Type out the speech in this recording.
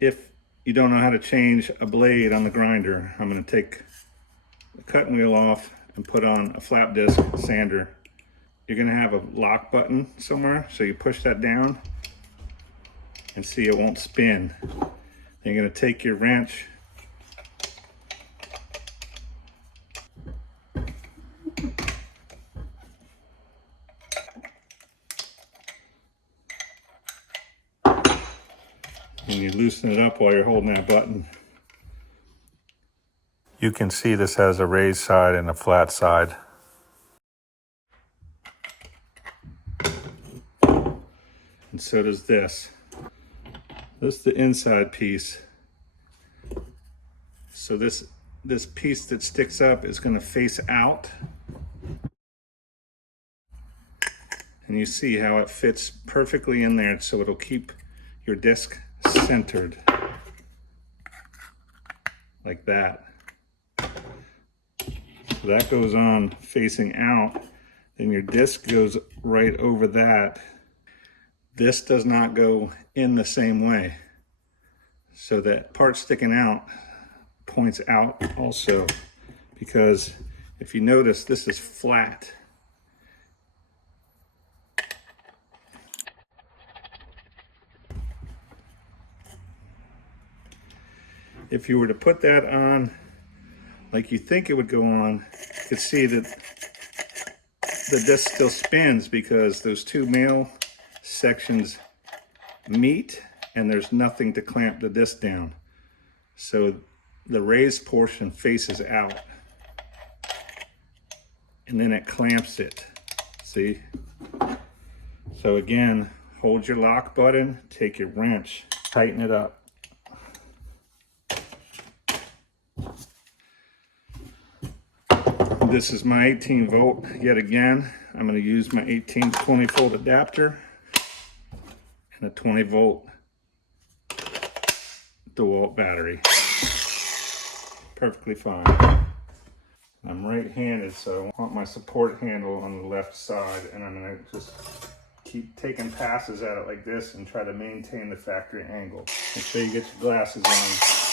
if you don't know how to change a blade on the grinder, I'm going to take the cutting wheel off and put on a flap disc sander. You're going to have a lock button somewhere, so you push that down and see it won't spin. Then you're going to take your wrench and you loosen it up while you're holding that button. You can see this has a raised side and a flat side. And so does this. This is the inside piece. So this piece that sticks up is going to face out. And you see how it fits perfectly in there, so it'll keep your disc centered like that. So that goes on facing out, then your disc goes right over that. This does not go in the same way. So that part sticking out points out also, because if you notice, this is flat. If you were to put that on like you think it would go on, you could see that the disc still spins because those two male sections meet and there's nothing to clamp the disc down. So the raised portion faces out and then it clamps it, see? So again, hold your lock button, take your wrench, tighten it up. This is my 18 volt yet again. I'm going to use my 18 to 20 volt adapter and a 20 volt DeWalt battery. Perfectly fine. I'm right-handed, so I want my support handle on the left side, and I'm going to just keep taking passes at it like this and try to maintain the factory angle. Make sure you get your glasses on.